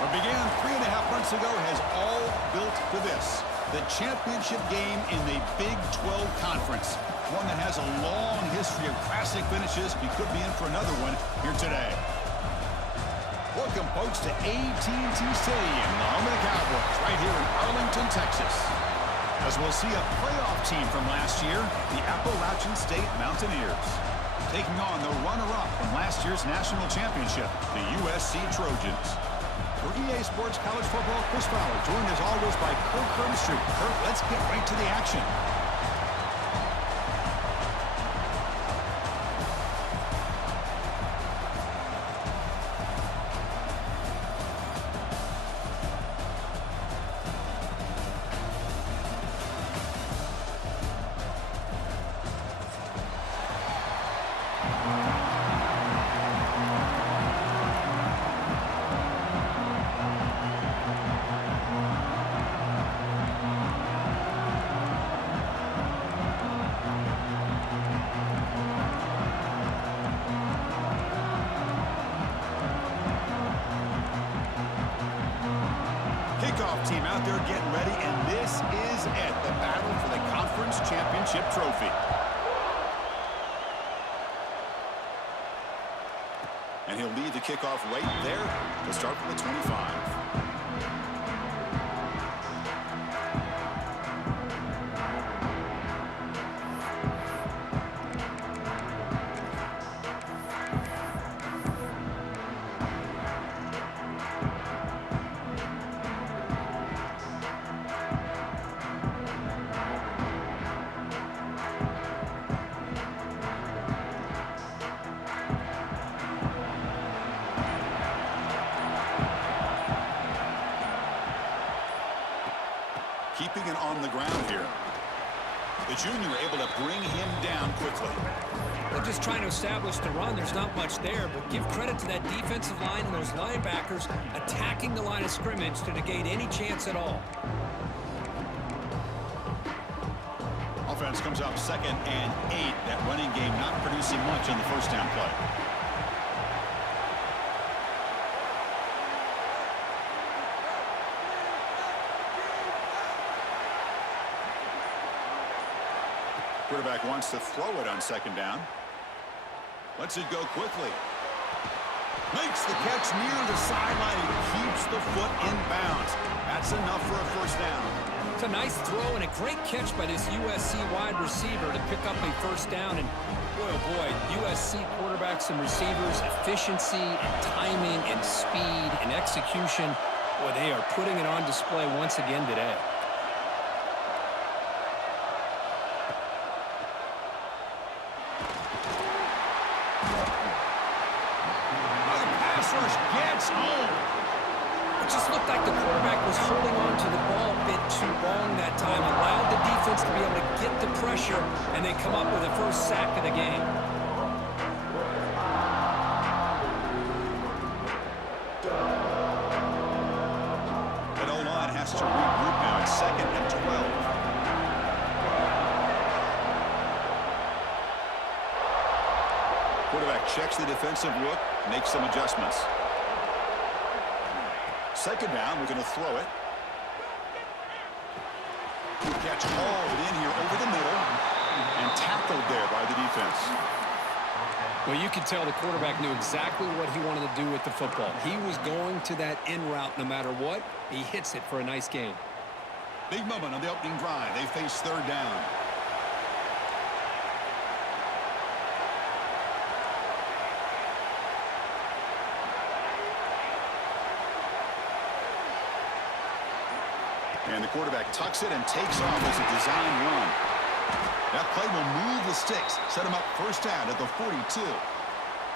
What began 3.5 months ago has all built to this. The championship game in the Big 12 Conference. One that has a long history of classic finishes. We could be in for another one here today. Welcome, folks, to AT&T Stadium, the home of the Cowboys, right here in Arlington, Texas. As we'll see a playoff team from last year, the Appalachian State Mountaineers, taking on the runner-up from last year's national championship, the USC Trojans. For EA Sports College Football, Chris Fowler, joined as always by Kirk Herbstreit. Kirk, let's get right to the action. Kickoff team out there getting ready, and this is it, the battle for the conference championship trophy. And he'll lead the kickoff right there to start from the 25. Keeping it on the ground here. The junior able to bring him down quickly. They're just trying to establish the run. There's not much there, but give credit to that defensive line and those linebackers attacking the line of scrimmage to negate any chance at all. Offense comes up 2nd and 8. That running game not producing much on the first down play. Quarterback wants to throw it on 2nd down. Lets it go quickly. Makes the catch near the sideline and keeps the foot in bounds. That's enough for a first down. It's a nice throw and a great catch by this USC wide receiver to pick up a first down. And boy, oh boy, USC quarterbacks and receivers, efficiency and timing and speed and execution. Boy, they are putting it on display once again today. Gets home. It just looked like the quarterback was holding on to the ball a bit too long that time, allowed the defense to be able to get the pressure, and they come up with the first sack of the game. That O-line has to regroup now at 2nd and 12. Quarterback checks the defensive look, makes some adjustments. 2nd down, we're going to throw it. Good catch hauled in here over the middle and tackled there by the defense. Well, you could tell the quarterback knew exactly what he wanted to do with the football. He was going to that in route no matter what. He hits it for a nice gain. Big moment on the opening drive. They face 3rd down. And the quarterback tucks it and takes off as a design run. That play will move the sticks, set him up first down at the 42.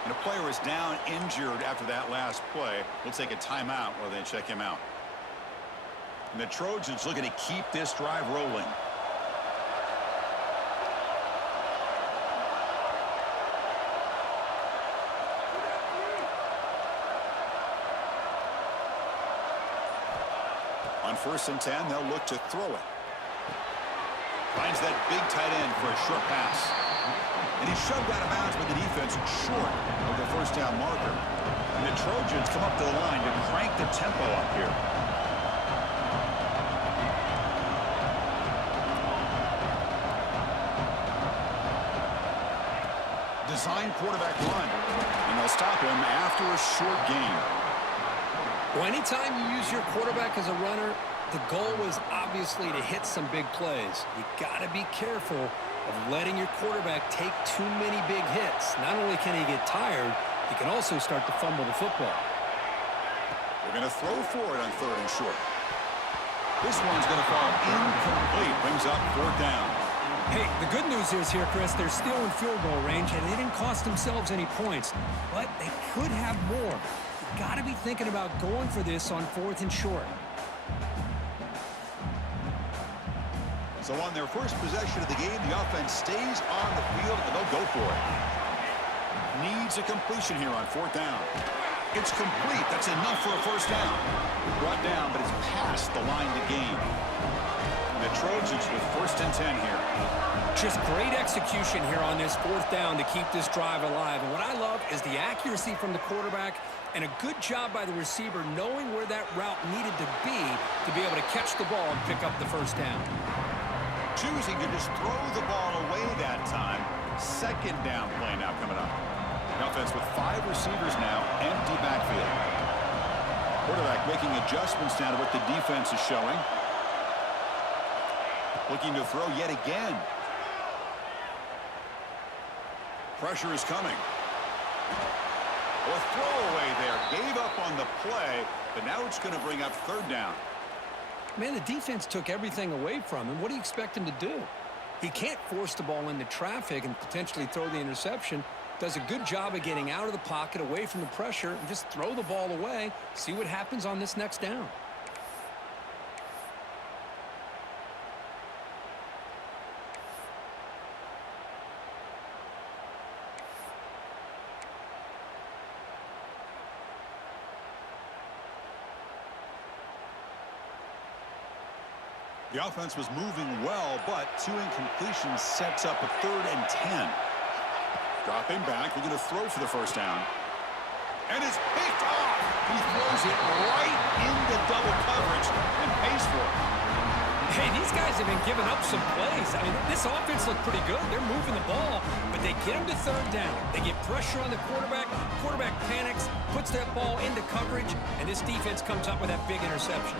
And a player is down injured after that last play. We'll take a timeout while they check him out. And the Trojans looking to keep this drive rolling. On 1st and 10, they'll look to throw it. Finds that big tight end for a short pass. And he's shoved out of bounds by the defense short of the first down marker. And the Trojans come up to the line to crank the tempo up here. Design quarterback run. And they'll stop him after a short gain. Well, anytime you use your quarterback as a runner, the goal is obviously to hit some big plays. You got to be careful of letting your quarterback take too many big hits. Not only can he get tired, he can also start to fumble the football. We're going to throw for it on 3rd and short. This one's going to fall incomplete. Brings up 4th down. Hey, the good news is here, Chris, they're still in field goal range, and they didn't cost themselves any points. But they could have more. You've got to be thinking about going for this on 4th and short. So on their first possession of the game, the offense stays on the field, and they'll go for it. Needs a completion here on 4th down. It's complete. That's enough for a 1st down. Brought down, but it's past the line to gain. And the Trojans with 1st and 10 here. Just great execution here on this 4th down to keep this drive alive. And what I love is the accuracy from the quarterback and a good job by the receiver knowing where that route needed to be able to catch the ball and pick up the 1st down. Choosing to just throw the ball away that time. 2nd down play now coming up. The offense with 5 receivers now, empty backfield. Quarterback making adjustments now to what the defense is showing. Looking to throw yet again. Pressure is coming. A throwaway there. Gave up on the play, but now it's going to bring up 3rd down. Man, the defense took everything away from him. What do you expect him to do? He can't force the ball into traffic and potentially throw the interception. Does a good job of getting out of the pocket, away from the pressure, and just throw the ball away. See what happens on this next down. The offense was moving well, but 2 incompletions sets up a 3rd and 10. Dropping back, we're going to throw for the 1st down. And it's picked off. He throws it right into double coverage and pays for it. Hey, these guys have been giving up some plays. I mean, this offense looked pretty good. They're moving the ball, but they get him to 3rd down. They get pressure on the quarterback. Quarterback panics, puts that ball into coverage, and this defense comes up with that big interception.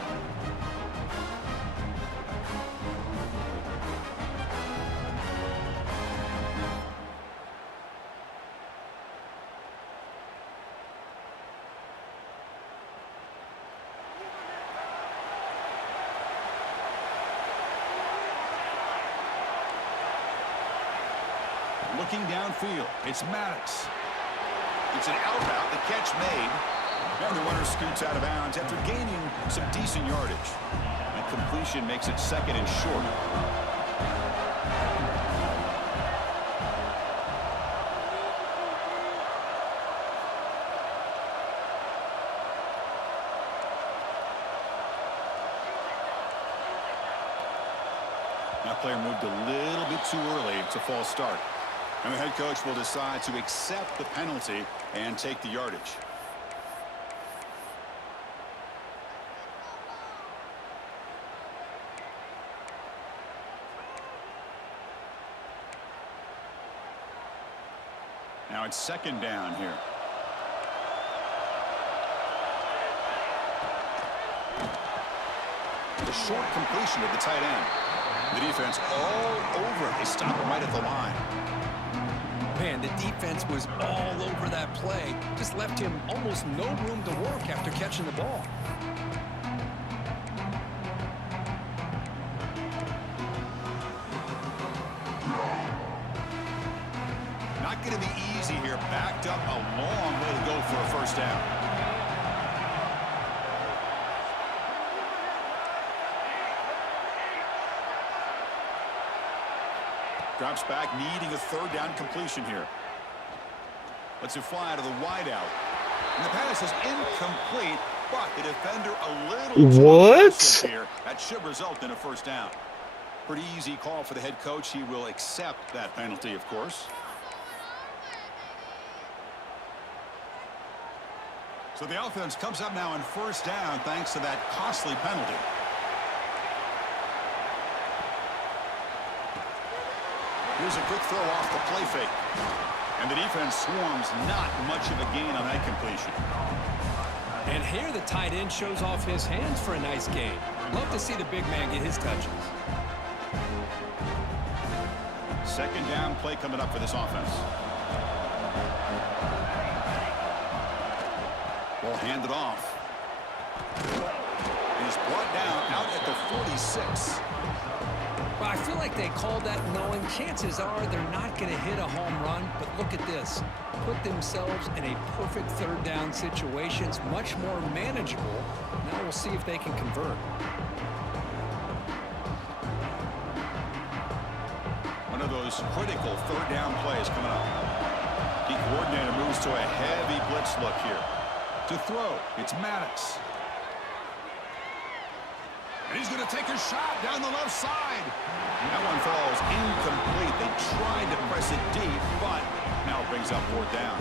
Looking downfield, it's Maddox. It's an out route, the catch made. And the runner scoots out of bounds after gaining some decent yardage. And completion makes it 2nd and short. That player moved a little bit too early. It's a false start. And the head coach will decide to accept the penalty and take the yardage. Now it's 2nd down here. The short completion of the tight end. The defense all over it. They stop him right at the line. Man, the defense was all over that play. Just left him almost no room to work after catching the ball. Not going to be easy here. Backed up a long way to go for a 1st down. Drops back, needing a 3rd down completion here. Lets it fly to the wideout. And the pass is incomplete, but the defender a little too aggressive here. That should result in a 1st down. Pretty easy call for the head coach. He will accept that penalty, of course. So the offense comes up now on first down thanks to that costly penalty. Here's a quick throw off the play fake. And the defense swarms, not much of a gain on that completion. And here the tight end shows off his hands for a nice gain. Love to see the big man get his touches. Second down play coming up for this offense. Ball handed off. And he's brought down out at the 46. Well, I feel like they called that knowing chances are they're not going to hit a home run. But look at this. Put themselves in a perfect third down situation. It's much more manageable. Now we'll see if they can convert. One of those critical third down plays coming up. The coordinator moves to a heavy blitz look here. To throw, it's Maddox. And he's going to take a shot down the left side. That one falls incomplete. They tried to press it deep, but now it brings up fourth down.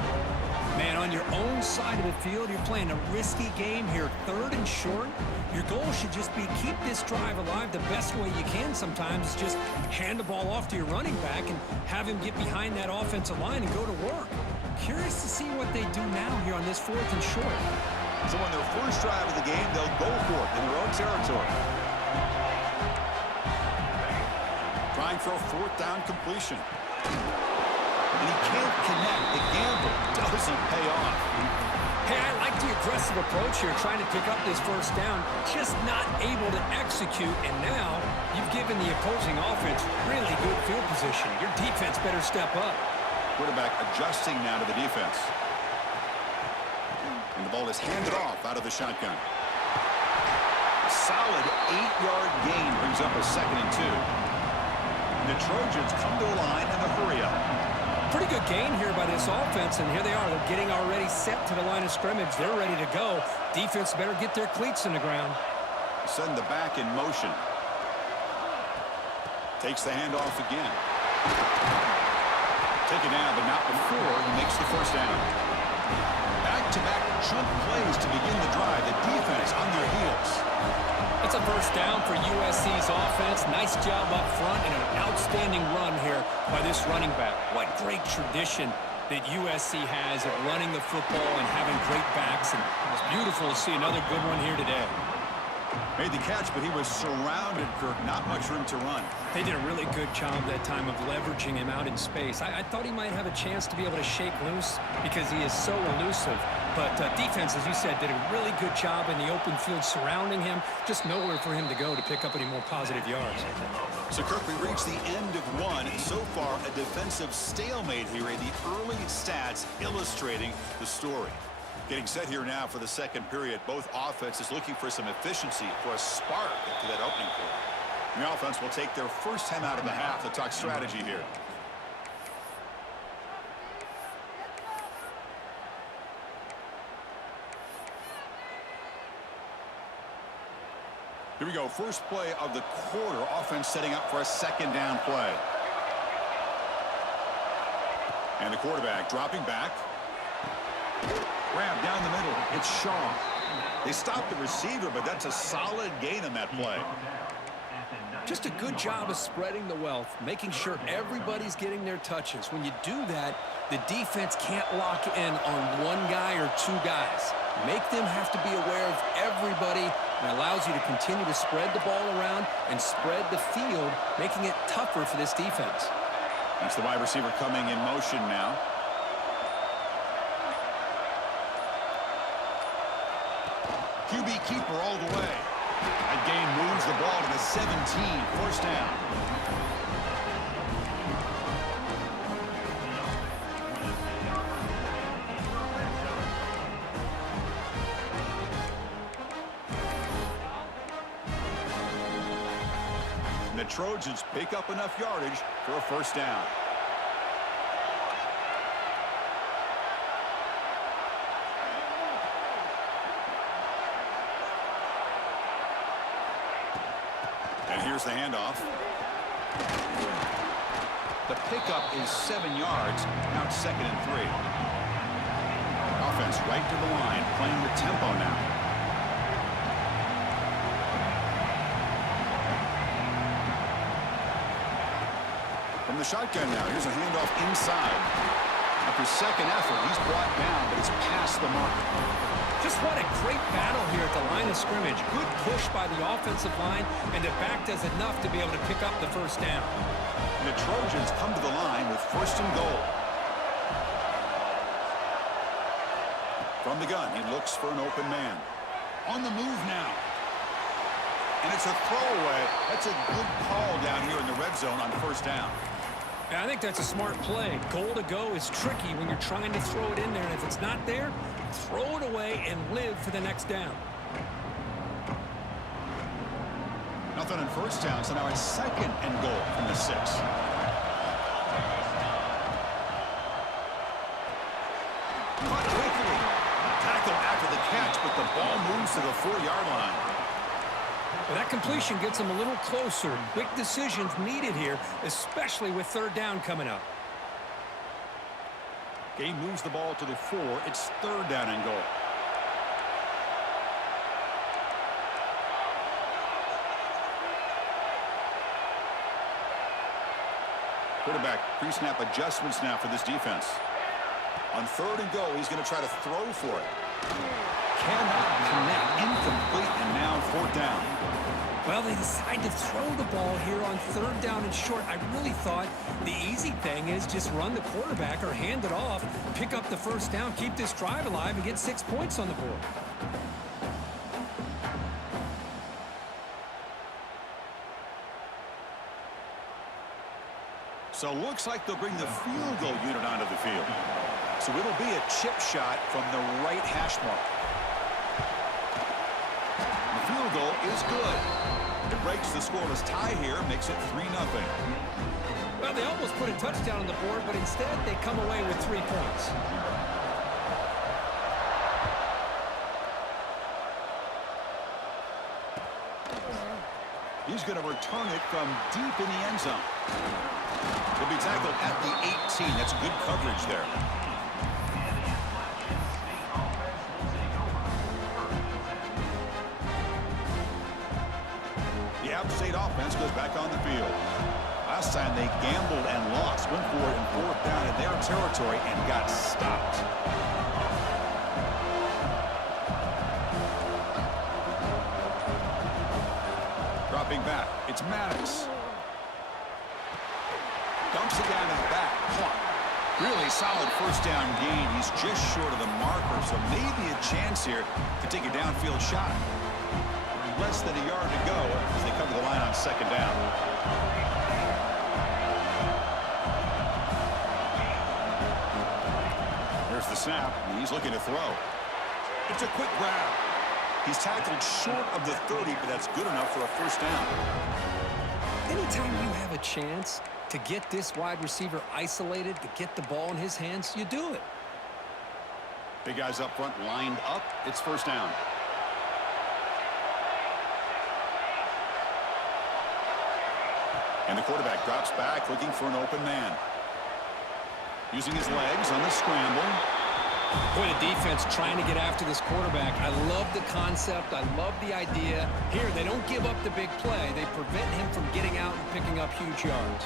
Man, on your own side of the field, you're playing a risky game here, third and short. Your goal should just be keep this drive alive the best way you can sometimes. Is just hand the ball off to your running back and have him get behind that offensive line and go to work. Curious to see what they do now here on this fourth and short. So on their first drive of the game, they'll go for it in their own territory. Trying for a fourth down completion. And he can't connect. The gamble doesn't pay off. Hey, I like the aggressive approach here, trying to pick up this first down, just not able to execute, and now you've given the opposing offense really good field position. Your defense better step up. Quarterback adjusting now to the defense. And the ball is handed off out of the shotgun. A solid 8-yard gain brings up a 2nd and 2. The Trojans come to a line in a hurry up. Pretty good gain here by this offense, and here they are. They're getting already set to the line of scrimmage. They're ready to go. Defense better get their cleats in the ground. Send the back in motion. Takes the handoff again. Taken down, but not before he makes the first down. Back-to-back jump plays to begin the drive. The defense on their heels. It's a first down for USC's offense. Nice job up front and an outstanding run here by this running back. What great tradition that USC has at running the football and having great backs. And it's beautiful to see another good one here today. Made the catch, but he was surrounded, Kirk. Not much room to run. They did a really good job that time of leveraging him out in space. I thought he might have a chance to be able to shake loose because he is so elusive. But defense, as you said, did a really good job in the open field surrounding him. Just nowhere for him to go to pick up any more positive yards. So, Kirk, we reached the end of one. So far, a defensive stalemate here. The early stats illustrating the story. Getting set here now for the second period. Both offenses looking for some efficiency, for a spark after that opening quarter. The offense will take their first time out of the half to talk strategy here. Here we go. First play of the quarter. Offense setting up for a second down play. And the quarterback dropping back. Grab down the middle. It's Shaw. They stopped the receiver, but that's a solid gain on that play. Just a good job of spreading the wealth, making sure everybody's getting their touches. When you do that, the defense can't lock in on one guy or two guys. Make them have to be aware of everybody, and allows you to continue to spread the ball around and spread the field, making it tougher for this defense. That's the wide receiver coming in motion now. QB keeper all the way. That gain moves the ball to the 17. First down. And the Trojans pick up enough yardage for a first down. And here's the handoff. The pickup is 7 yards. Now it's 2nd and 3. Offense offense right to the line, playing with tempo now. From the shotgun now, here's a handoff inside. After second effort, he's brought down, but it's past the mark. Just what a great battle here at the line of scrimmage. Good push by the offensive line, and the back does enough to be able to pick up the first down. And the Trojans come to the line with first and goal. From the gun, he looks for an open man. On the move now. And it's a throwaway. That's a good call down here in the red zone on first down. I think that's a smart play. Goal to go is tricky when you're trying to throw it in there, and if it's not there, throw it away and live for the next down. Nothing on first down, so now it's second and goal from the 6. Caught quickly. Tackled after the catch, but the ball moves to the 4-yard line. Well, that completion gets them a little closer. Quick decisions needed here, especially with third down coming up. Game moves the ball to the 4. It's third down and goal. Quarterback pre-snap adjustments now for this defense. On third and goal, he's going to try to throw for it. Cannot connect. Incomplete, and now fourth down. Well, they decide to throw the ball here on third down and short. I really thought the easy thing is just run the quarterback or hand it off, pick up the first down, keep this drive alive, and get 6 points on the board. So looks like they'll bring the field goal unit onto the field. So it'll be a chip shot from the right hash mark. The field goal is good. It breaks the scoreless tie here, makes it 3-0. Well, they almost put a touchdown on the board, but instead they come away with 3 points. He's going to return it from deep in the end zone. He'll be tackled at the 18. That's good coverage there. The App State offense goes back on the field. Last time they gambled and lost, went for it in fourth down in their territory and got stopped. Dropping back, it's Maddox. Dumps it down to the back. Really solid first down gain. He's just short of the marker, so maybe a chance here to take a downfield shot. Less than a yard to go as they come to the line on second down. There's the snap. He's looking to throw. It's a quick grab. He's tackled short of the 30, but that's good enough for a first down. Anytime you have a chance to get this wide receiver isolated, to get the ball in his hands, you do it. Big guys up front lined up. It's first down. And the quarterback drops back looking for an open man. Using his legs on the scramble. Boy, the defense trying to get after this quarterback. I love the concept. I love the idea. Here, they don't give up the big play. They prevent him from getting out and picking up huge yards.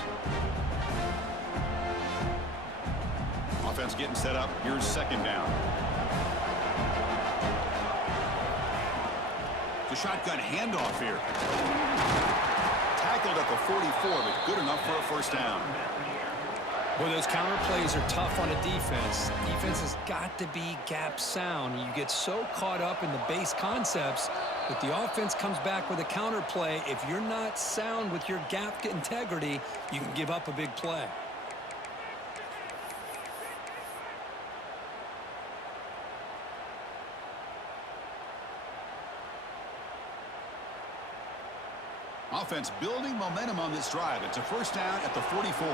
Offense getting set up. Here's second down. The shotgun handoff here. Tackled at the 44, but good enough for a first down. Well, those counter plays are tough on a defense. Defense has got to be gap sound. You get so caught up in the base concepts, but the offense comes back with a counter play. If you're not sound with your gap integrity, you can give up a big play. Offense building momentum on this drive. It's a first down at the 44.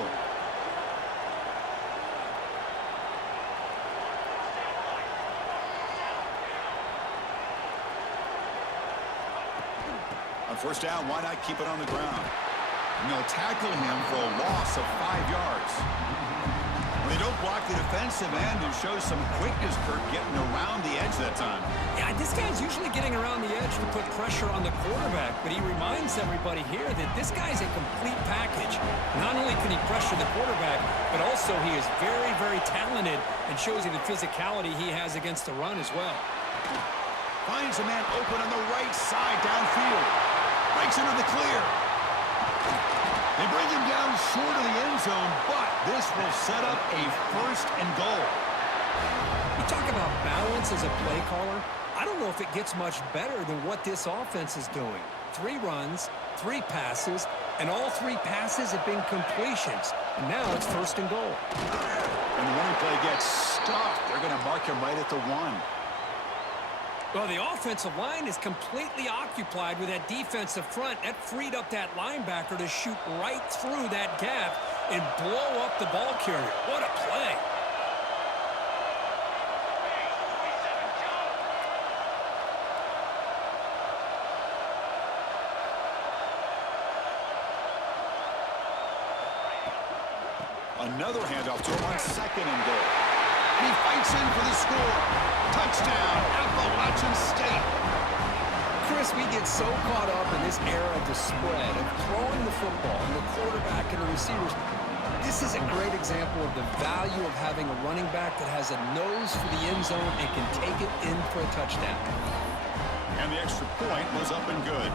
On first down, why not keep it on the ground? And they'll tackle him for a loss of 5 yards. When they don't block the defensive end and show some quickness, Kirk, getting around that time. Yeah, this guy's usually getting around the edge to put pressure on the quarterback, but he reminds everybody here that this guy's a complete package. Not only can he pressure the quarterback, but also he is very, very talented and shows you the physicality he has against the run as well. Finds a man open on the right side downfield. Breaks into the clear. They bring him down short of the end zone, but this will set up a 1st and goal. You talk about balance as a play caller. I don't know if it gets much better than what this offense is doing. 3 runs, 3 passes, and all 3 passes have been completions. And now it's 1st and goal. And the running play gets stopped. They're going to mark him right at the 1. Well, the offensive line is completely occupied with that defensive front. That freed up that linebacker to shoot right through that gap and blow up the ball carrier. What a play. Another handoff to him on 2nd and goal. And he fights in for the score. Touchdown, Appalachian State. Chris, we get so caught up in this era of the spread, of throwing the football, and the quarterback and the receivers. This is a great example of the value of having a running back that has a nose for the end zone and can take it in for a touchdown. And the extra point was up and good.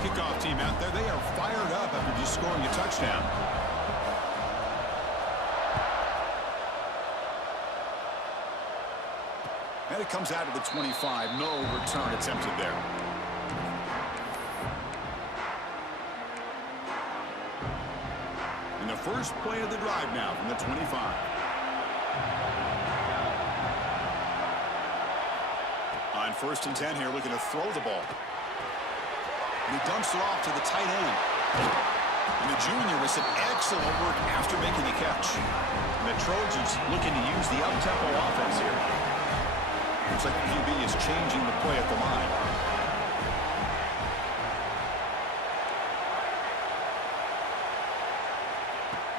Kickoff team out there, they are fired up after just scoring a touchdown. And it comes out of the 25. No return attempted there. And the first play of the drive now from the 25. On 1st and 10 here, looking to throw the ball. And he dumps it off to the tight end. And the junior with some excellent work after making the catch. And the Trojans looking to use the up-tempo offense here. Looks like the QB is changing the play at the line.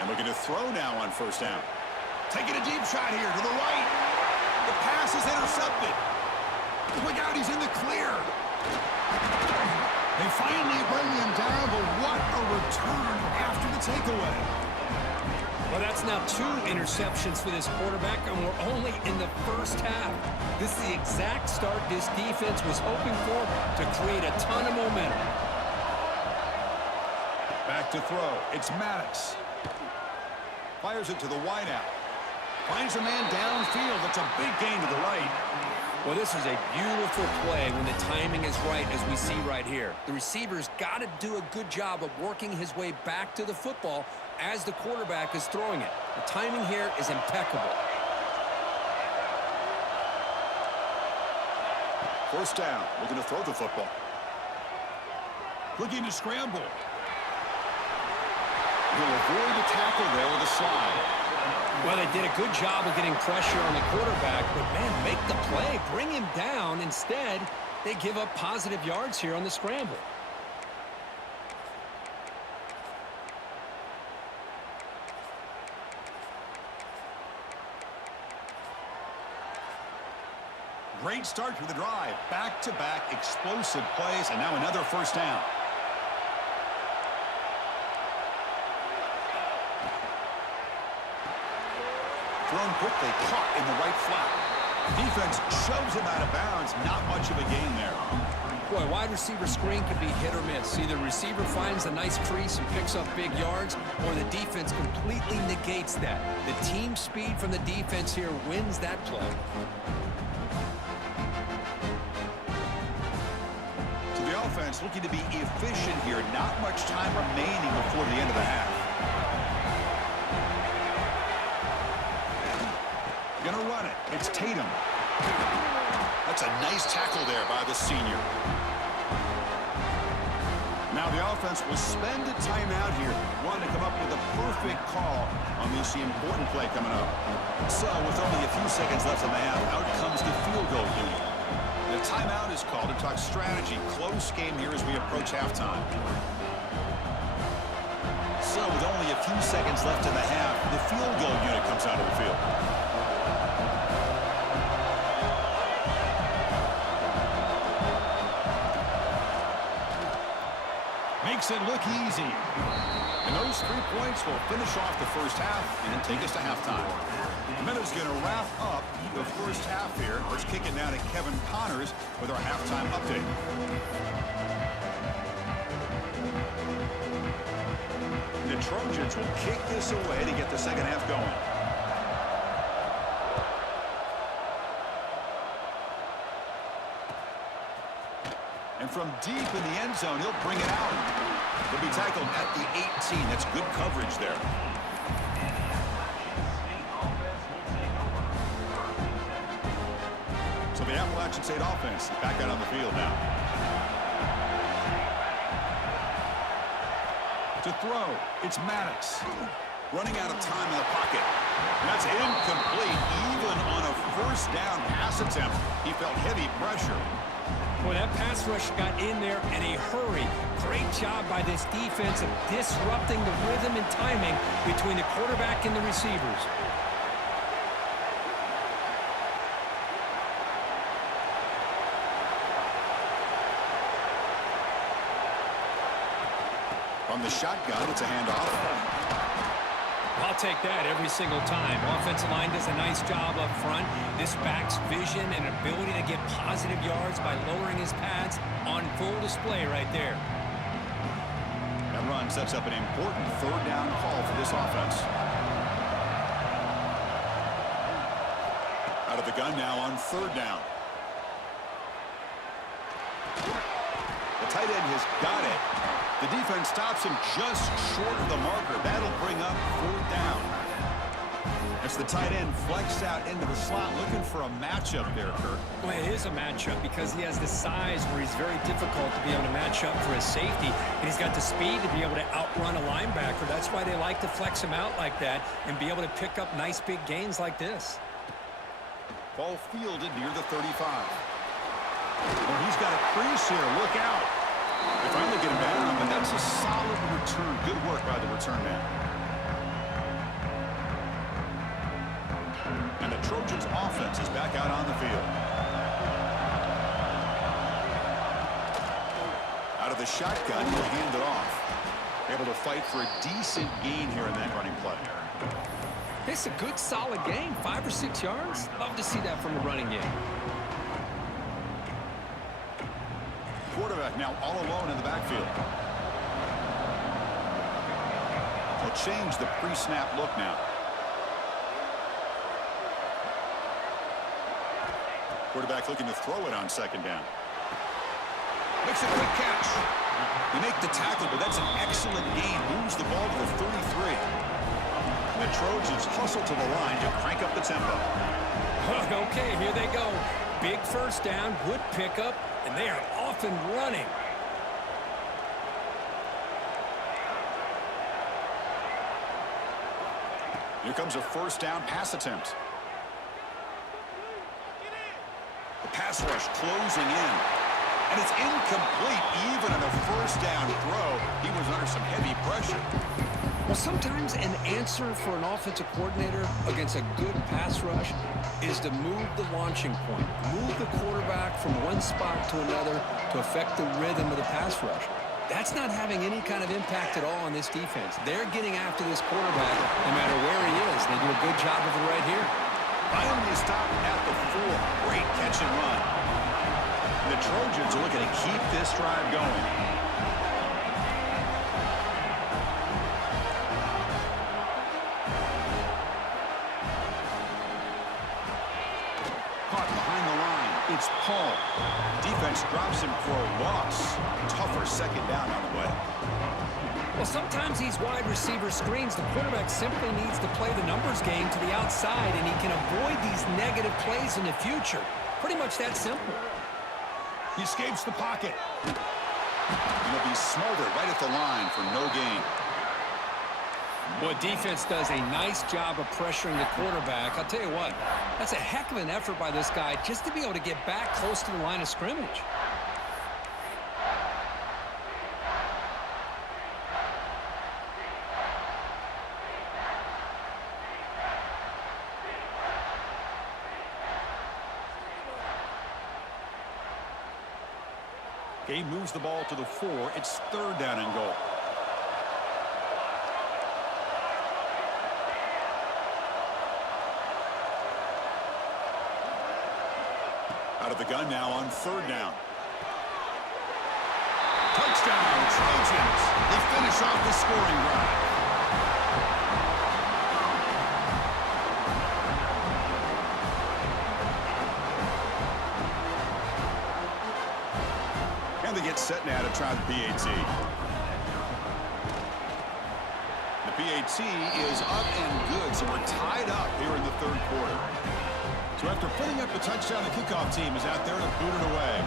And looking to throw now on 1st down. Taking a deep shot here to the right. The pass is intercepted. Look out, he's in the clear. They finally bring him down, but what a return after the takeaway. Well, that's now 2 interceptions for this quarterback, and we're only in the 1st half. This is the exact start this defense was hoping for to create a ton of momentum. Back to throw. It's Maddox. Fires it to the wideout. Finds a man downfield. It's a big gain to the right. Well, this is a beautiful play when the timing is right, as we see right here. The receiver's got to do a good job of working his way back to the football as the quarterback is throwing it. The timing here is impeccable. 1st down. Looking to throw the football. Looking to scramble. He'll avoid the tackle there with a slide. Well, they did a good job of getting pressure on the quarterback, but, man, make the play. Bring him down. Instead, they give up positive yards here on the scramble. Great start to the drive. Back-to-back explosive plays, and now another 1st down. Thrown quickly, caught in the right flat. Defense shoves him out of bounds. Not much of a gain there. Boy, wide receiver screen can be hit or miss. Either receiver finds a nice crease and picks up big yards, or the defense completely negates that. The team speed from the defense here wins that play. So the offense looking to be efficient here. Not much time remaining before the end of the half. Gonna run it. It's Tatum. That's a nice tackle there by the senior. Now the offense will spend a timeout here, wanting to come up with a perfect call on this important play coming up. So with only a few seconds left in the half, out comes the field goal unit. The timeout is called to talk strategy. Close game here as we approach halftime. So with only a few seconds left in the half, the field goal unit comes out of the field. makes it look easy. And those 3 points will finish off the first half and take us to halftime. The minute's going to wrap up the first half here. Let's kick it now to Kevin Connors with our halftime update. The Trojans will kick this away to get the second half going. And from deep in the end zone, he'll bring it out. He'll be tackled at the 18. That's good coverage there. So the Appalachian State offense is back out on the field now. To throw, it's Maddox. Running out of time in the pocket. That's incomplete. Even on a first down pass attempt, he felt heavy pressure. Well, that pass rush got in there in a hurry. Great job by this defense of disrupting the rhythm and timing between the quarterback and the receivers. From the shotgun, it's a handoff. I'll take that every single time. Offensive line does a nice job up front. This back's vision and ability to get positive yards by lowering his pads on full display right there. That run sets up an important third down call for this offense. Out of the gun now on third down. The tight end has got it. The defense stops him just short of the marker. That'll bring up fourth down. As the tight end flexed out into the slot, looking for a matchup there, Kirk. Well, it is a matchup because he has the size where he's very difficult to be able to match up for his safety, and he's got the speed to be able to outrun a linebacker. That's why they like to flex him out like that and be able to pick up nice big gains like this. Ball fielded near the 35. Oh, he's got a crease here. Look out. They finally get him down, but that's a solid return. Good work by the return man. And the Trojans' offense is back out on the field. Out of the shotgun, he'll hand it off. Able to fight for a decent gain here in that running play. It's a good, solid gain. 5 or 6 yards. Love to see that from a running game. Quarterback now all alone in the backfield. They'll change the pre-snap look now. Quarterback looking to throw it on second down. Makes a quick catch. They make the tackle, but that's an excellent gain. Moves the ball to the 33. The Trojans hustle to the line to crank up the tempo. Okay, here they go. Big first down, good pickup, and they are off and running. Here comes a first down pass attempt. The pass rush closing in. And it's incomplete. Even on a first down throw, he was under some heavy pressure. Well, sometimes an answer for an offensive coordinator against a good pass rush is to move the launching point, move the quarterback from one spot to another to affect the rhythm of the pass rush. That's not having any kind of impact at all on this defense. They're getting after this quarterback no matter where he is. They do a good job of it right here. Finally stopped at the 4. Great catch and run. The Trojans are looking to keep this drive going. Caught behind the line. It's Paul. Defense drops him for a loss. Tougher second down on the way. Well, sometimes these wide receiver screens, the quarterback simply needs to play the numbers game to the outside, and he can avoid these negative plays in the future. Pretty much that simple. He escapes the pocket. And he'll be smothered right at the line for no gain. Well, defense does a nice job of pressuring the quarterback. I'll tell you what, that's a heck of an effort by this guy just to be able to get back close to the line of scrimmage. He moves the ball to the 4. It's 3rd down and goal. Out of the gun now on 3rd down. Touchdown, Trojans. They finish off the scoring drive. And they get set now to try the PAT. The PAT is up and good, so we're tied up here in the 3rd quarter. So after putting up a touchdown, the kickoff team is out there to boot it away.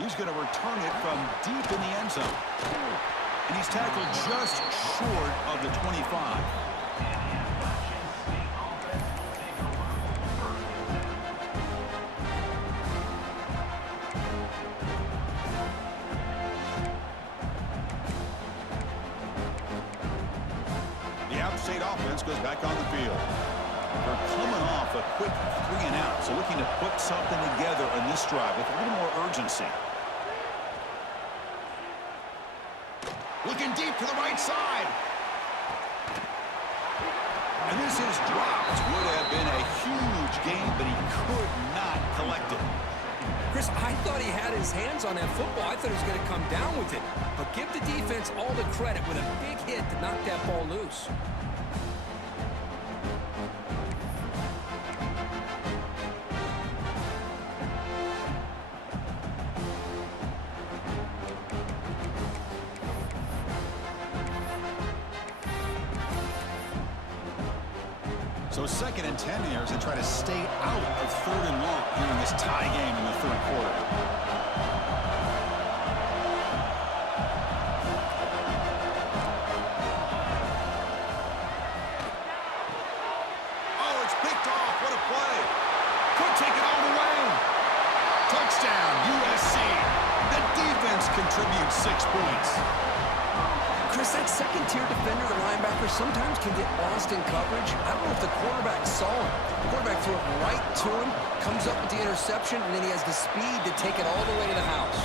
He's going to return it from deep in the end zone. And he's tackled just short of the 25. The App State offense goes back on the field. They're coming off a quick 3-and-out, so looking to put something together in this drive with a little more urgency. Looking deep to the right side. And this is dropped. Would have been a huge gain, but he could not collect it. Chris, I thought he had his hands on that football. I thought he was going to come down with it. But give the defense all the credit with a big hit to knock that ball loose. So 2nd and 10 here as they try to stay out of 3rd and long here in this tie game in the 3rd quarter. Oh, it's picked off. What a play. Could take it all the way. Touchdown, USC. The defense contributes 6 points. Chris, that second-tier defender, the linebacker, sometimes can get lost in coverage. I don't know if the quarterback saw him. The quarterback threw it right to him, comes up with the interception, and then he has the speed to take it all the way to the house.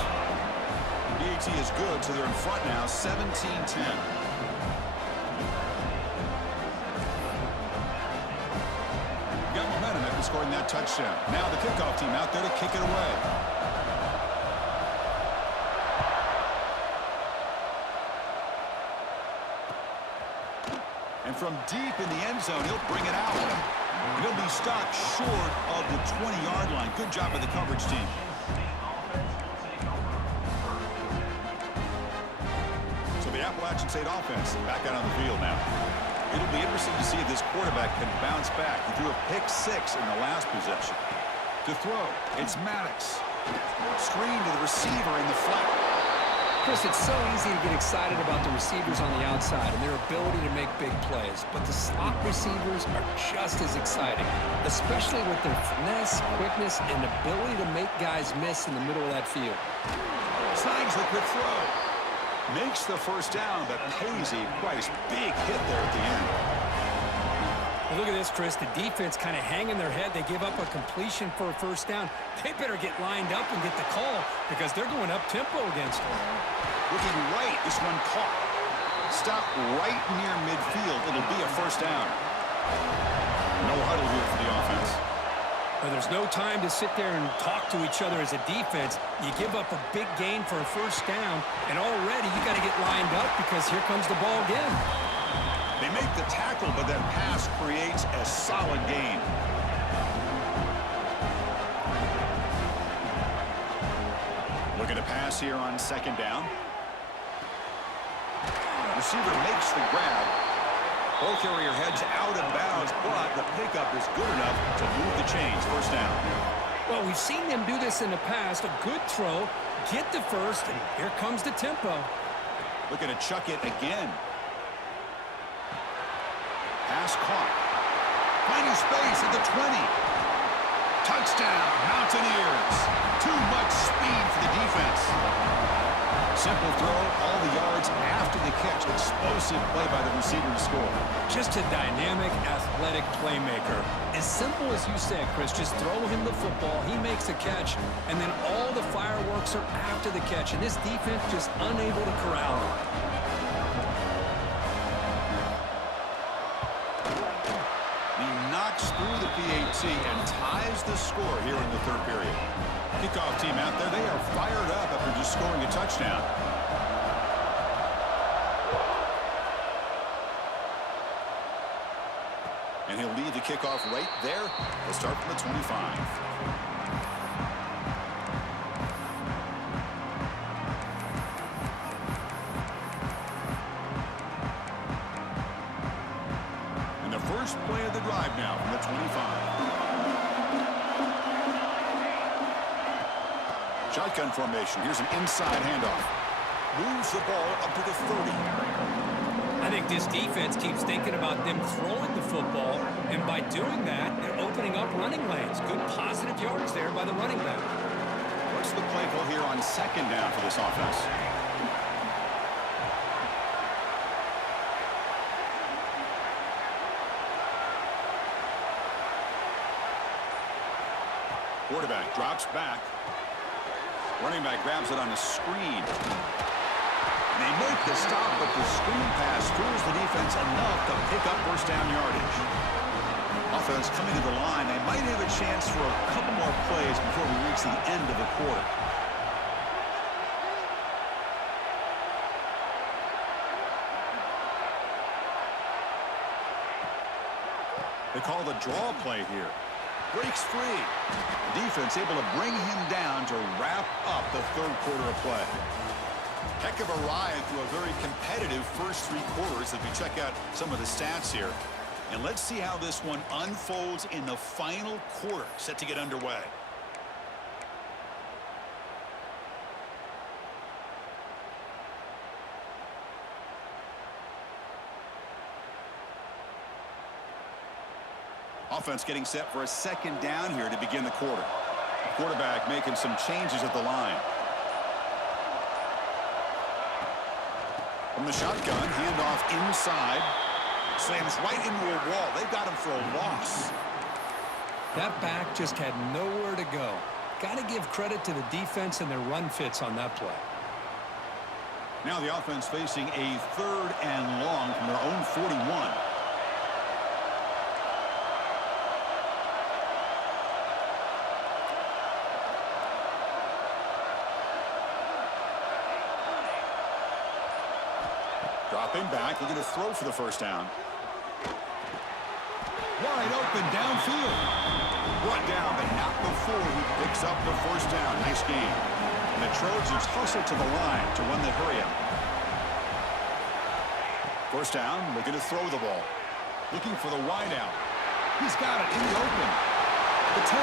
PAT is good, so they're in front now, 17-10. Got momentum after scoring that touchdown. Now the kickoff team out there to kick it away. And from deep in the end zone, he'll bring it out. And he'll be stopped short of the 20-yard line. Good job by the coverage team. So the Appalachian State offense back out on the field now. It'll be interesting to see if this quarterback can bounce back. He threw a pick-6 in the last possession. To throw, it's Maddox. Screen to the receiver in the flat. Chris, it's so easy to get excited about the receivers on the outside and their ability to make big plays, but the slot receivers are just as exciting, especially with their finesse, quickness, and ability to make guys miss in the middle of that field. Snags the quick throw. Makes the first down, but pays a price. Big hit there at the end. Well, look at this, Chris. The defense kind of hanging their head. They give up a completion for a first down. They better get lined up and get the call because they're going up-tempo against them. Looking right, this one caught. Stop right near midfield. It'll be a first down. No huddle here for the offense. Well, there's no time to sit there and talk to each other as a defense. You give up a big gain for a first down, and already you got to get lined up because here comes the ball again. They make the tackle, but that pass creates a solid gain. Looking to pass here on 2nd down. Receiver makes the grab. Ball carrier heads out of bounds, but the pickup is good enough to move the chains. First down. Well, we've seen them do this in the past. A good throw, get the first, and here comes the tempo. Looking to chuck it again. Pass caught. Finding space at the 20. Touchdown, Mountaineers. Too much speed for the defense. Simple throw, all the yards after the catch. Explosive play by the receiver to score. Just a dynamic, athletic playmaker. As simple as you said, Chris, just throw him the football, he makes a catch, and then all the fireworks are after the catch, and this defense just unable to corral him. He knocks through the PAT and ties the score here in the third period. Kickoff team out there, they are fired up after just scoring a touchdown. And he'll lead the kickoff right there. They'll start from the 25. And the first play of the drive now from the 25. Shotgun formation. Here's an inside handoff. Moves the ball up to the 30. I think this defense keeps thinking about them throwing the football, and by doing that, they're opening up running lanes. Good positive yards there by the running back. What's the play call here on second down for this offense? Quarterback drops back. Running back grabs it on a screen. And they make the stop, but the screen pass fools the defense enough to pick up first down yardage. Offense coming to the line. They might have a chance for a couple more plays before we reach the end of the quarter. They call the draw play here. Breaks free. The defense able to bring him down to wrap up the third quarter of play. Heck of a ride through a very competitive first three quarters as we check out some of the stats here. And let's see how this one unfolds in the final quarter set to get underway. Offense getting set for a second down here to begin the quarter. The quarterback making some changes at the line. From the shotgun, handoff inside. Slams right into a wall. They've got him for a loss. That back just had nowhere to go. Got to give credit to the defense and their run fits on that play. Now the offense facing a third and long from their own 41. Dropping back, looking to throw for the first down. Wide open downfield. Brought down, but not before he picks up the first down. Nice game. And the Trojans hustle to the line to run the hurry up. First down, looking to throw the ball. Looking for the wide out. He's got it in the open. The 10.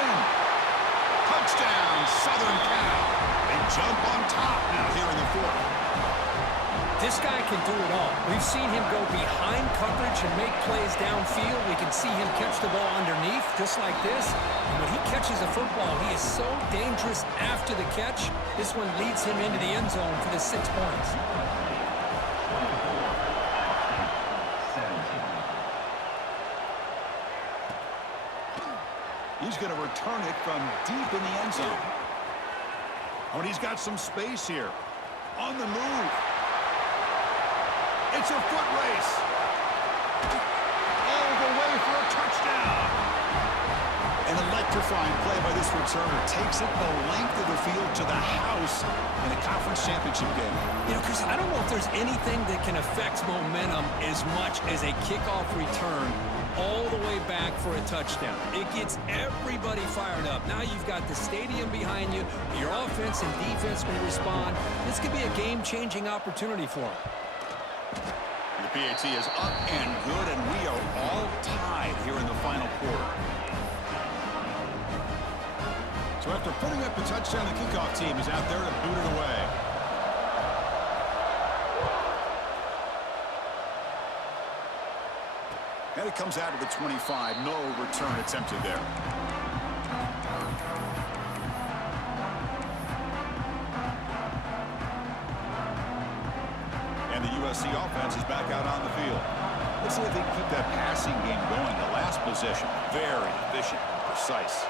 Touchdown, Southern Cal. They jump on top now here in the fourth. This guy can do it all. We've seen him go behind coverage and make plays downfield. We can see him catch the ball underneath, just like this. And when he catches a football, he is so dangerous after the catch. This one leads him into the end zone for the 6 points. He's going to return it from deep in the end zone. Oh, and he's got some space here. On the move. It's a foot race. All the way for a touchdown. An electrifying play by this returner. Takes it the length of the field to the house in a conference championship game. You know, Chris, I don't know if there's anything that can affect momentum as much as a kickoff return all the way back for a touchdown. It gets everybody fired up. Now you've got the stadium behind you. Your offense and defense will respond. This could be a game-changing opportunity for them. The PAT is up and good, and we are all tied here in the final quarter. So after putting up the touchdown, the kickoff team is out there to boot it away. And it comes out of the 25. No return attempted there. USC offense is back out on the field. Let's see if they can keep that passing game going. The last possession, very efficient and precise.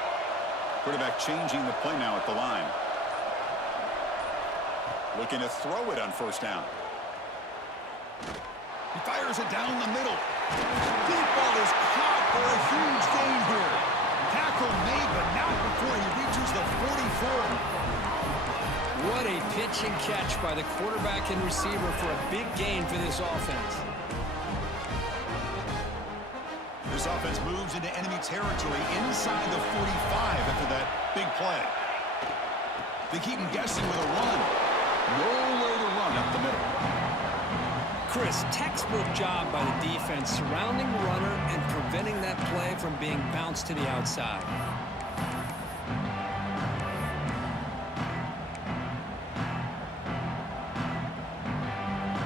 Quarterback changing the play now at the line. Looking to throw it on first down. He fires it down the middle. Deep ball is caught for a huge gain here. Tackle made, but not before he reaches the 44. What a pitch and catch by the quarterback and receiver for a big gain for this offense. This offense moves into enemy territory inside the 45 after that big play. They keep him guessing with a run. No way to run up the middle. Chris, textbook job by the defense surrounding the runner and preventing that play from being bounced to the outside.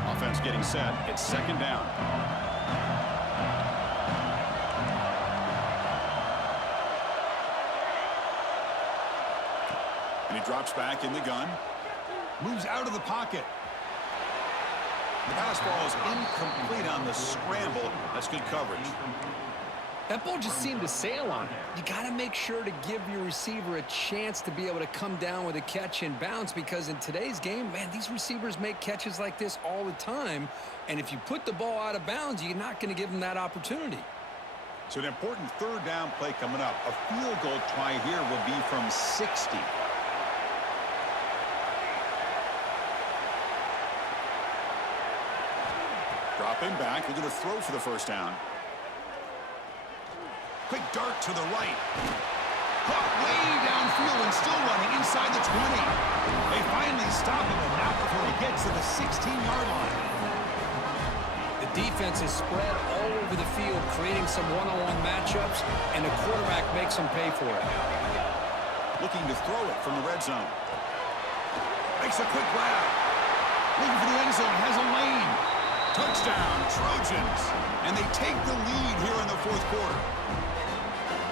Offense getting set. It's second down. And he drops back in the gun. Moves out of the pocket. The pass ball is incomplete on the scramble. That's good coverage. That ball just seemed to sail on it. You got to make sure to give your receiver a chance to be able to come down with a catch and bounce, because in today's game, man, these receivers make catches like this all the time. And if you put the ball out of bounds, you're not going to give them that opportunity. So an important third down play coming up. A field goal try here will be from 60. Dropping back, looking to throw for the first down. Quick dart to the right. Caught way downfield and still running inside the 20. They finally stop him, and not before he gets to the 16-yard line. The defense is spread all over the field, creating some one-on-one matchups, and the quarterback makes them pay for it. Looking to throw it from the red zone. Makes a quick grab. Looking for the end zone, has a lane. Touchdown, Trojans. And they take the lead here in the fourth quarter.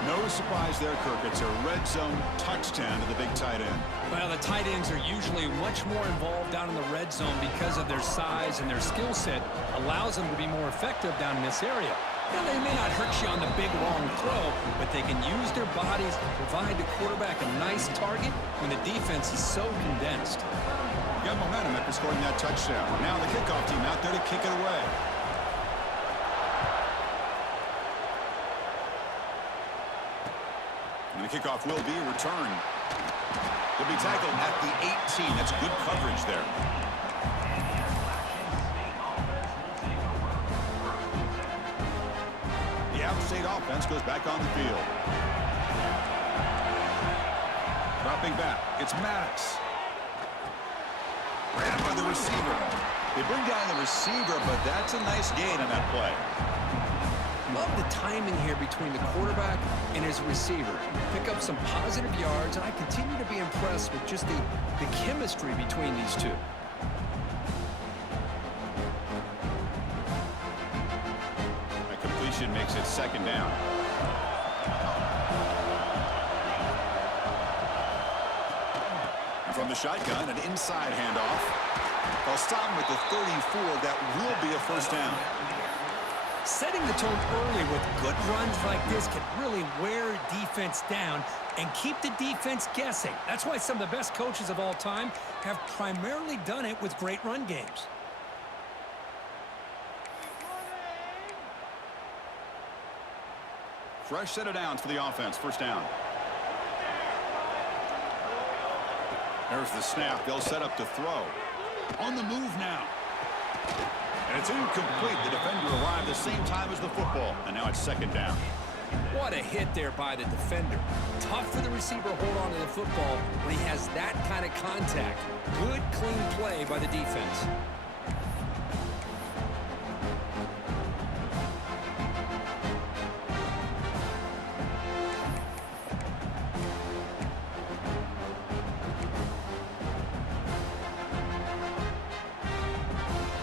No surprise there, Kirk. It's a red zone touchdown to the big tight end. Well, the tight ends are usually much more involved down in the red zone because of their size, and their skill set allows them to be more effective down in this area. Now, they may not hurt you on the big, long throw, but they can use their bodies to provide the quarterback a nice target when the defense is so condensed. Got momentum after scoring that touchdown. Now the kickoff team out there to kick it away. And the kickoff will be returned. They'll be tackled at the 18. That's good coverage there. The App State offense goes back on the field. Dropping back. It's Maddox. Ran by the receiver. They bring down the receiver, but that's a nice gain on that play. Love the timing here between the quarterback and his receiver. Pick up some positive yards, and I continue to be impressed with just the chemistry between these two. That completion makes it second down. From the shotgun, an inside handoff. They'll stop him at the 34. That will be a first down. Setting the tone early with good runs like this can really wear defense down and keep the defense guessing. That's why some of the best coaches of all time have primarily done it with great run games. Fresh set of downs for the offense. First down. There's the snap. They'll set up to throw. On the move now. And it's incomplete. The defender arrived the same time as the football. And now it's second down. What a hit there by the defender. Tough for the receiver to hold on to the football when he has that kind of contact. Good, clean play by the defense.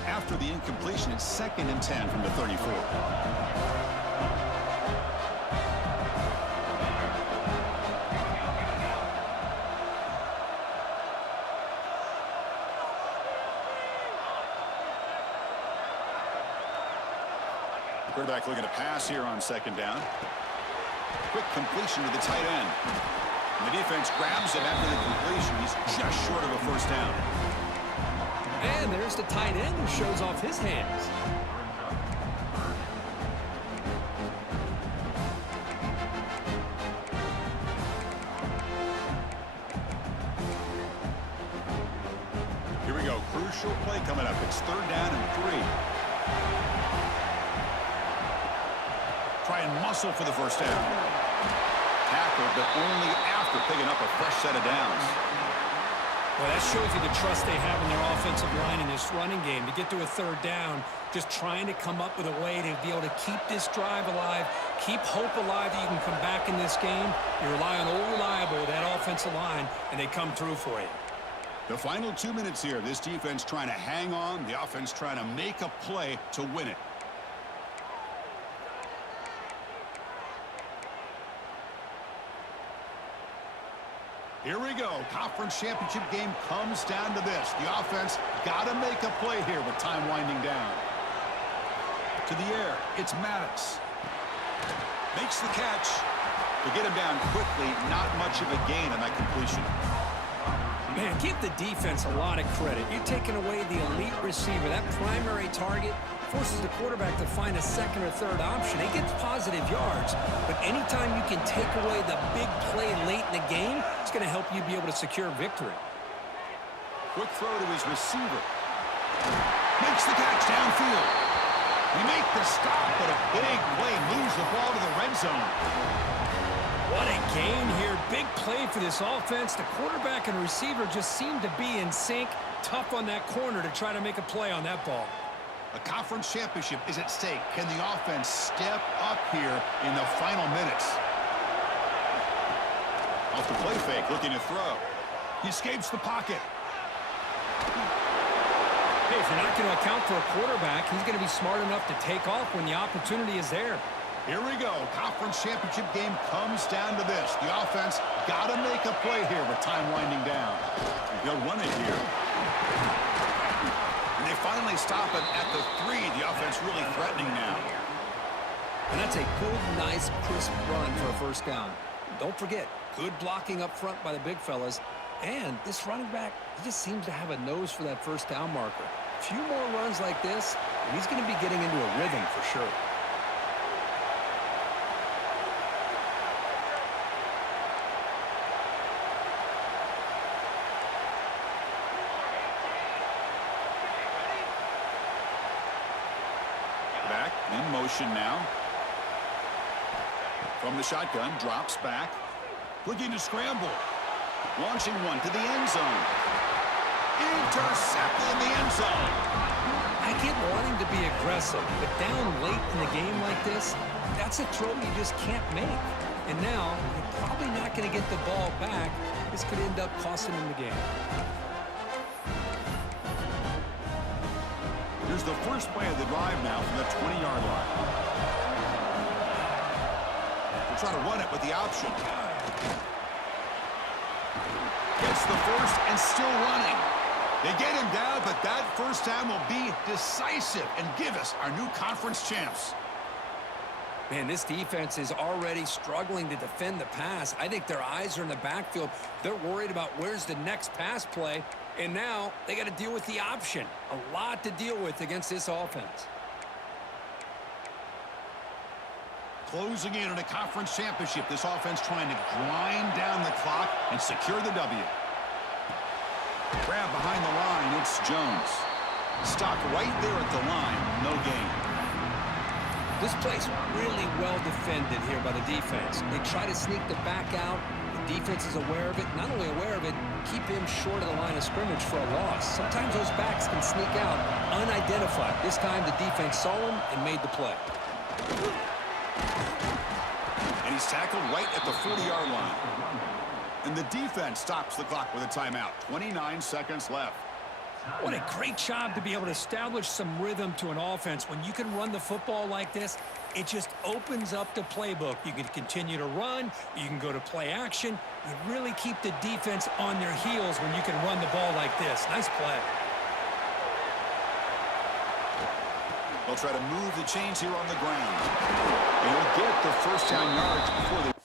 After the incompletion, it's 2nd and 10 from the 34. Quarterback looking to pass here on second down. Quick completion to the tight end. And the defense grabs him after the completion. He's just short of a first down. And there's the tight end who shows off his hands. Here we go. Crucial play coming up. It's third down and 3. Try and muscle for the first down. Tackle, but only after picking up a fresh set of downs. Well, that shows you the trust they have in their offensive line in this running game. To get to a third down, just trying to come up with a way to be able to keep this drive alive, keep hope alive that you can come back in this game. You rely on Old Reliable, that offensive line, and they come through for you. The final 2 minutes here. This defense trying to hang on. The offense trying to make a play to win it. Here we go. Conference championship game comes down to this. The offense got to make a play here with time winding down. To the air, it's Maddox. Makes the catch. To get him down quickly, not much of a gain on that completion. Man, give the defense a lot of credit. You're taking away the elite receiver. That primary target forces the quarterback to find a second or third option. He gets positive yards, but anytime you can take away the big play late in the game, it's going to help you be able to secure victory. Quick throw to his receiver. Makes the catch downfield. He makes the stop, but a big play moves the ball to the red zone. What a gain here. Big play for this offense. The quarterback and receiver just seem to be in sync. Tough on that corner to try to make a play on that ball. A conference championship is at stake. Can the offense step up here in the final minutes? Off the play fake, looking to throw. He escapes the pocket. Hey, if you're not going to account for a quarterback, he's going to be smart enough to take off when the opportunity is there. Here we go. Conference championship game comes down to this. The offense got to make a play here with time winding down. They'll run it here. And they finally stop it at the 3. The offense really threatening now. And that's a good, nice, crisp run for a first down. Don't forget, good blocking up front by the big fellas. And this running back, he just seems to have a nose for that first down marker. A few more runs like this, and he's going to be getting into a rhythm for sure. Back in motion now. From the shotgun, drops back. Looking to scramble. Launching one to the end zone. Intercepted in the end zone. I get wanting to be aggressive, but down late in the game like this, that's a throw you just can't make. And now, you're probably not going to get the ball back. This could end up costing him the game. Here's the first play of the drive now from the 20-yard line. We'll try to run it with the option. Gets the first and still running. They get him down, but that first down will be decisive and give us our new conference champs. Man, this defense is already struggling to defend the pass. I think their eyes are in the backfield. They're worried about where's the next pass play, and now they got to deal with the option. A lot to deal with against this offense. Closing in on a conference championship, this offense trying to grind down the clock and secure the W. Grab behind the line, it's Jones. Stopped right there at the line, no gain. This play's really well defended here by the defense. They try to sneak the back out. The defense is aware of it. Not only aware of it, keep him short of the line of scrimmage for a loss. Sometimes those backs can sneak out unidentified. This time the defense saw him and made the play. And he's tackled right at the 40-yard line. And the defense stops the clock with a timeout. 29 seconds left. What a great job to be able to establish some rhythm to an offense. When you can run the football like this, it just opens up the playbook. You can continue to run. You can go to play action. You really keep the defense on their heels when you can run the ball like this. Nice play. They'll try to move the chains here on the ground. And he'll get the first down yards before they